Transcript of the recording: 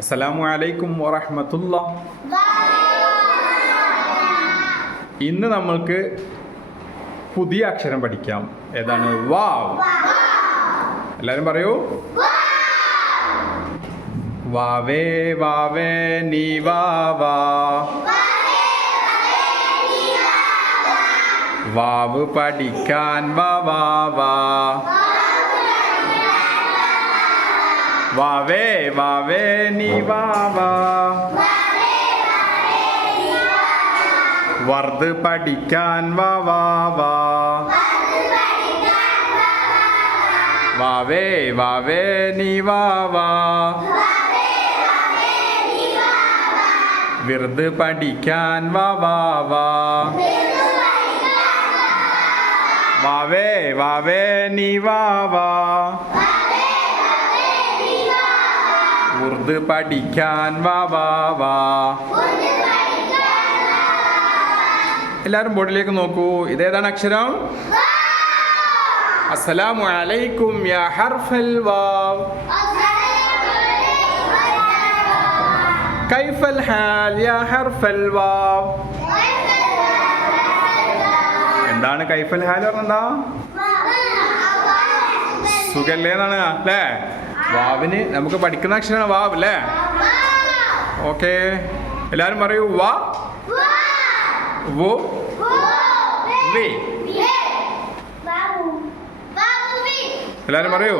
അസ്സലാമു അലൈക്കും വറഹ്മത്തുള്ളാഹ്. ഇന്ന് നമ്മൾക്ക് പുതിയ അക്ഷരം പഠിക്കാം. ഏതാണ്? വാവ്. എല്ലാവരും പറയൂ. വാവേ വാവേ നീ വാവാ, വാവ് പഠിക്കാൻ വാ വാ വാ. വാവേ വാവേ നീ വാവാ, വർദ് പഠിക്കാൻ വാ വാ വാ. വാവേ വാവേ നീ വാവാ, വിർദ് പഠിക്കാൻ വാ വാ വാ. വാവേ വാവേ നീ വാവാ, ഉർദ് പഠിക്കാൻ വാ വാ വാ. എല്ലാവരും ബോർഡിലേക്ക് നോക്കൂ. ഇതേതാണ് അക്ഷരം? അസ്സലാമു അലൈക്കും യാ ഹർഫൽ വാവ്. കൈഫൽ ഹാൽ യാ ഹർഫൽ വാവ്. എന്താണ് കൈഫൽ ഹാൽ പറഞ്ഞാ? സുഖല്ലേ എന്നാണ് അല്ലേ? വാവിന് നമുക്ക് പഠിക്കുന്ന അക്ഷരമാണ് വാവ് അല്ലേ? ഓക്കെ, എല്ലാവരും പറയൂ. വാ വോ വേ. എല്ലാവരും പറയൂ.